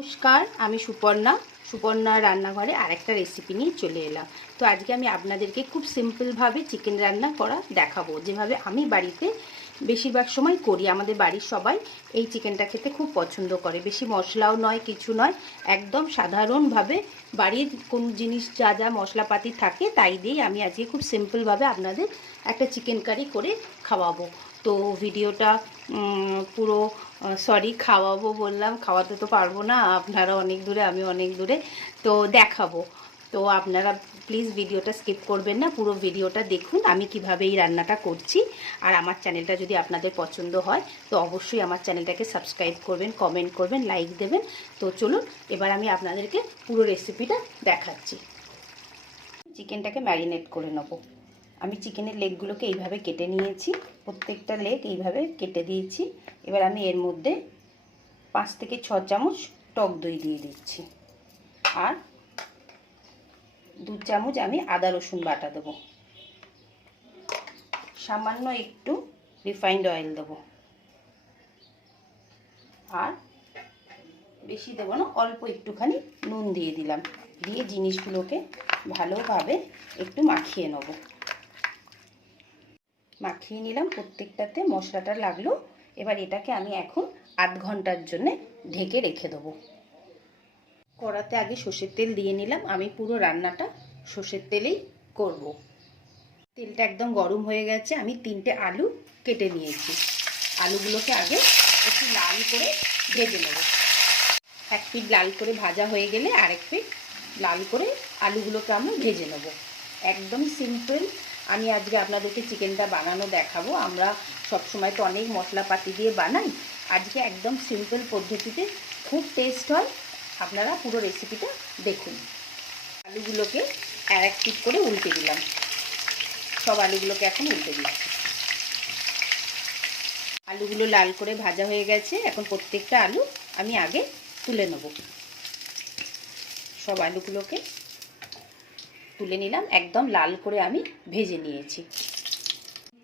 নমস্কার, আমি সুপর্ণা রান্নাঘরে আরেকটা রেসিপি নিয়ে চলে এলাম। তো আজকে আমি আপনাদেরকে খুব সিম্পলভাবে চিকেন রান্না করা দেখাবো, যেভাবে আমি বাড়িতে বেশিরভাগ সময় করি। আমাদের বাড়ির সবাই এই চিকেনটা খেতে খুব পছন্দ করে। বেশি মশলাও নয়, কিছু নয়, একদম সাধারণভাবে বাড়ির কোন জিনিস যা যা মশলাপাতি থাকে তাই দিয়েই আমি আজকে খুব সিম্পলভাবে আপনাদের একটা চিকেন কারি করে খাওয়াবো। তো ভিডিওটা পুরো খাওয়াবো বললাম, খাওয়াতে তো পারবো না, আপনারা অনেক দূরে আমি অনেক দূরে, তো দেখাবো। তো আপনারা প্লিজ ভিডিওটা স্কিপ করবেন না, পুরো ভিডিওটা দেখুন আমি কিভাবে এই রান্নাটা করছি। আর আমার চ্যানেলটা যদি আপনাদের পছন্দ হয় তো অবশ্যই আমার চ্যানেলটাকে সাবস্ক্রাইব করবেন, কমেন্ট করবেন, লাইক দেবেন। তো চলুন এবার আমি আপনাদেরকে পুরো রেসিপিটা দেখাচ্ছি। চিকেনটাকে ম্যারিনেট করে নেবো। আমি চিকেনের লেগগুলোকে এইভাবে কেটে নিয়েছি, প্রত্যেকটা লেগ এইভাবে কেটে দিয়েছি। এবার আমি এর মধ্যে 5 থেকে 6 চামচ টক দই দিয়ে দিচ্ছি, আর 2 চামচ আমি আদা রসুন বাটা দেবো, সামান্য একটু রিফাইন্ড অয়েল দেবো, আর বেশি দেবো না, অল্প একটুখানি নুন দিয়ে দিলাম। দিয়ে জিনিসগুলোকে ভালোভাবে একটু মাখিয়ে নেব। মাখিয়ে নিলাম, প্রত্যেকটাতে মশলাটা লাগলো। এবার এটাকে আমি এখন আধ ঘন্টার জন্য ঢেকে রেখে দেবো। কড়াতে আগে সর্ষের তেল দিয়ে নিলাম, আমি পুরো রান্নাটা সর্ষের তেলেই করব। তেলটা একদম গরম হয়ে গেছে, আমি 3টে আলু কেটে নিয়েছি। আলুগুলোকে আগে একটু লাল করে ভেজে নেব। এক পিঠ লাল করে ভাজা হয়ে গেলে আরেক পিঠ লাল করে আলুগুলোকে আমরা ভেজে নেব। একদম সিম্পল আমি আজকে আপনাদেরকে চিকেনটা বানানো দেখাবো। আমরা সবসময় তো অনেক মশলাপাতি দিয়ে বানাই, আজকে একদম সিম্পল পদ্ধতিতে খুব টেস্ট হয়। আপনারা পুরো রেসিপিটা দেখুন। আলুগুলোকে এক পিঠ করে উল্টে দিলাম, সব আলুগুলোকে এখন উল্টে দিচ্ছি। আলুগুলো লাল করে ভাজা হয়ে গেছে, এখন প্রত্যেকটা আলু আমি আগে তুলে নেব। সব আলুগুলোকে তুলে নিলাম, একদম লাল করে আমি ভেজে নিয়েছি।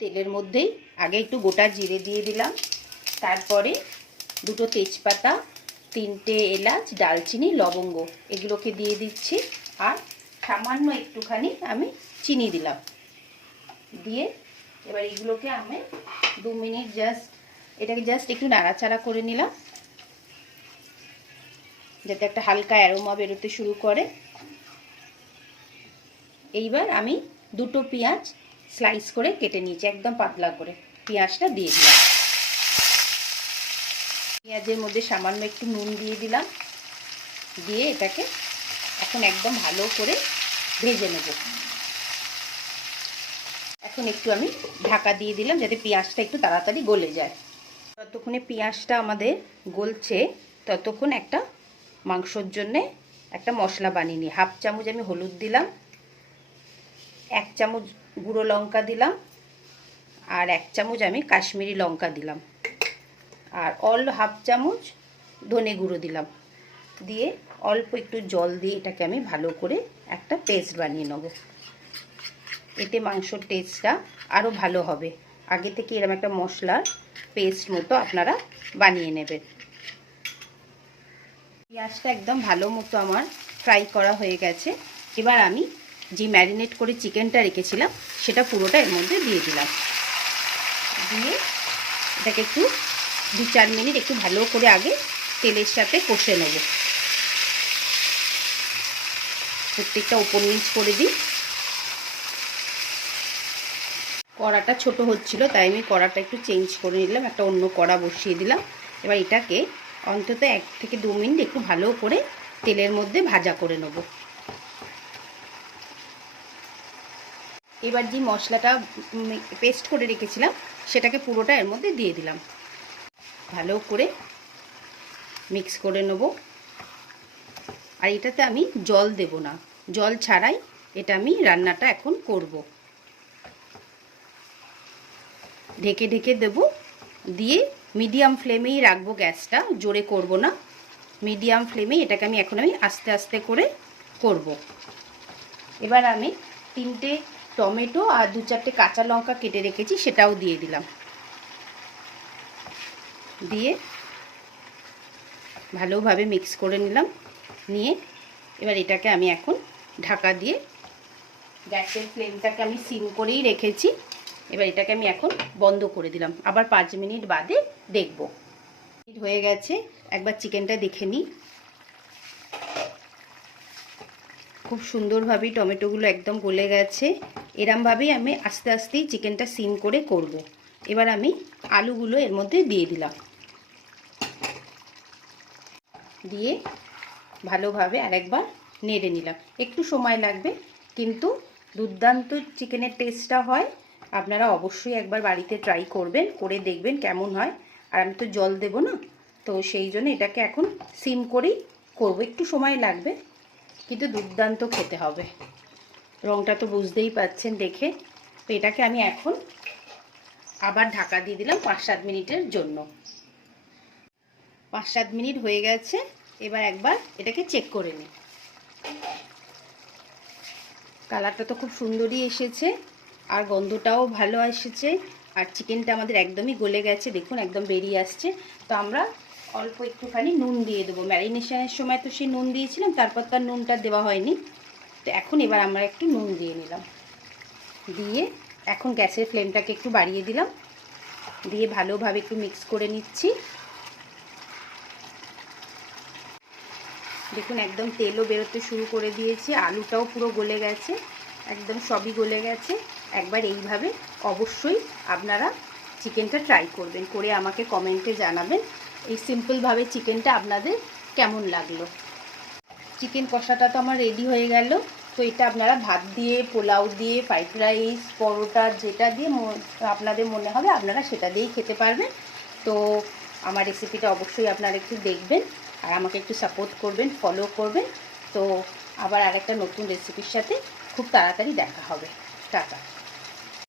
তেলের মধ্যেই আগে একটু গোটা জিরে দিয়ে দিলাম, তারপরে 2টো তেজপাতা, 3টে এলাচ, দারচিনি, লবঙ্গ এগুলোকে দিয়ে দিচ্ছি, আর সামান্য একটুখানি আমি চিনি দিলাম। দিয়ে এবার এগুলোকে আমি 2 মিনিট এটাকে একটু নাড়াচাড়া করে নিলাম, যাতে একটা হালকা অ্যারোমা বেরোতে শুরু করে। এইবার আমি 2টো পেঁয়াজ স্লাইস করে কেটে নিয়েছি, একদম পাতলা করে পেঁয়াজটা দিয়ে দিলাম। পেঁয়াজের মধ্যে সামান্য একটু নুন দিয়ে দিলাম, দিয়ে এটাকে এখন একদম ভালো করে ভেজে নেব। এখন একটু আমি ঢাকা দিয়ে দিলাম যাতে পেঁয়াজটা একটু তাড়াতাড়ি গলে যায়। ততক্ষণে পেঁয়াজটা আমাদের গলছে, ততক্ষণ একটা মাংসর জন্যে একটা মশলা বানিয়ে নিই। 1/2 চামচ আমি হলুদ দিলাম, 1 চামচ গুঁড়ো লঙ্কা দিলাম, আর 1 চামচ আমি কাশ্মীরি লঙ্কা দিলাম, আর 1/2 চামচ ধনে গুঁড়ো দিলাম। দিয়ে অল্প একটু জল দিয়ে এটাকে আমি ভালো করে একটা পেস্ট বানিয়ে নেব। এতে মাংসর টেস্টটা আরও ভালো হবে। আগে থেকে এরকম একটা মশলার পেস্ট মতো আপনারা বানিয়ে নেবেন। পেঁয়াজটা একদম ভালো মতো আমার ফ্রাই করা হয়ে গেছে। এবার আমি যে ম্যারিনেট করে চিকেনটা রেখেছিলাম সেটা পুরোটা এর মধ্যে দিয়ে দিলাম। দিয়ে এটাকে একটু 2-4 মিনিট একটু ভালো করে আগে তেলের সাথে কষে নেব। প্রত্যেকটা উপর নিচ করে দিই। কড়াটা ছোট হচ্ছিল তাই আমি কড়াটা একটু চেঞ্জ করে নিলাম, একটা অন্য কড়া বসিয়ে দিলাম। এবার এটাকে অন্তত 1 থেকে 2 মিনিট একটু ভালো করে তেলের মধ্যে ভাজা করে নেব। এবার যে মশলাটা পেস্ট করে রেখেছিলাম সেটাকে পুরোটা এর মধ্যে দিয়ে দিলাম, ভালো করে মিক্স করে নেব। আর এটাতে আমি জল দেব না, জল ছাড়াই এটা আমি রান্নাটা এখন করব। ঢেকে ঢেকে দেব, দিয়ে মিডিয়াম ফ্লেমেই রাখবো গ্যাসটা, জোরে করব না, মিডিয়াম ফ্লেমেই এটাকে আমি আস্তে আস্তে করে করব। এবার আমি 3টে টমেটো আর 2-4টে কাঁচা লঙ্কা কেটে রেখেছি সেটাও দিয়ে দিলাম। দিয়ে ভালোভাবে মিক্স করে নিলাম। নিয়ে এবার এটাকে আমি এখন ঢাকা দিয়ে, গ্যাসের ফ্লেমটাকে আমি সিম করেই রেখেছি, এবার এটাকে আমি এখন বন্ধ করে দিলাম। আবার 5 মিনিট বাদে দেখব। হয়ে গেছে, একবার চিকেনটা দেখে নিই। খুব সুন্দরভাবেই টমেটোগুলো একদম গলে গেছে। এরমভাবেই আমি আস্তে আস্তেই চিকেনটা সিম করে করব। এবার আমি আলুগুলো এর মধ্যে দিয়ে দিলাম, দিয়ে ভালোভাবে আরেকবার নেড়ে নিলাম। একটু সময় লাগবে, কিন্তু দুর্দান্ত চিকেনের টেস্টটা হয়। আপনারা অবশ্যই একবার বাড়িতে ট্রাই করবেন, করে দেখবেন কেমন হয়। আর আমি তো জল দেব না, তো সেই জন্য এটাকে এখন সিম করেই করব। একটু সময় লাগবে, কিন্তু দুর্দান্ত খেতে হবে। রঙটা তো বুঝতেই পাচ্ছেন দেখে। তো এটাকে আমি এখন আবার ঢাকা দিয়ে দিলাম 5-7 মিনিটের জন্য। 5-7 মিনিট হয়ে গেছে, এবার একবার এটাকে চেক করে নিই। কালারটা তো খুব সুন্দরই এসেছে, আর গন্ধটাও ভালো এসেছে, আর চিকেনটা আমাদের একদমই গলে গেছে, দেখুন একদম বেরিয়ে আসছে। তো আমরা অল্প একটুখানি নুন দিয়ে দেবো। ম্যারিনেশনের সময় তো সেই নুন দিয়েছিলাম, তারপর তার নুনটা দেওয়া হয়নি। তো এখন এবার আমরা একটু নুন দিয়ে নিলাম, দিয়ে এখন গ্যাসের ফ্লেমটাকে একটু বাড়িয়ে দিলাম, দিয়ে ভালোভাবে একটু মিক্স করে নিচ্ছি। দেখুন একদম তেলও বেরোতে শুরু করে দিয়েছি, আলুটাও পুরো গলে গেছে, একদম সবই গলে গেছে। একবার এইভাবে অবশ্যই আপনারা চিকেনটা ট্রাই করবেন, করে আমাকে কমেন্টে জানাবেন এই সিম্পলভাবে চিকেনটা আপনাদের কেমন লাগলো। চিকেন কষাটা তো আমার রেডি হয়ে গেল। তো এটা আপনারা ভাত দিয়ে, পোলাও দিয়ে, ফ্রাইড রাইস, পরোটা, যেটা দিয়ে আপনাদের মনে হবে আপনারা সেটা দিয়েই খেতে পারবেন। তো আমার রেসিপিটা অবশ্যই আপনারা একটু দেখবেন, আর আমাকে একটু সাপোর্ট করবেন, ফলো করবেন। তো আবার আরেকটা নতুন রেসিপির সাথে খুব তাড়াতাড়ি দেখা হবে। টাটা।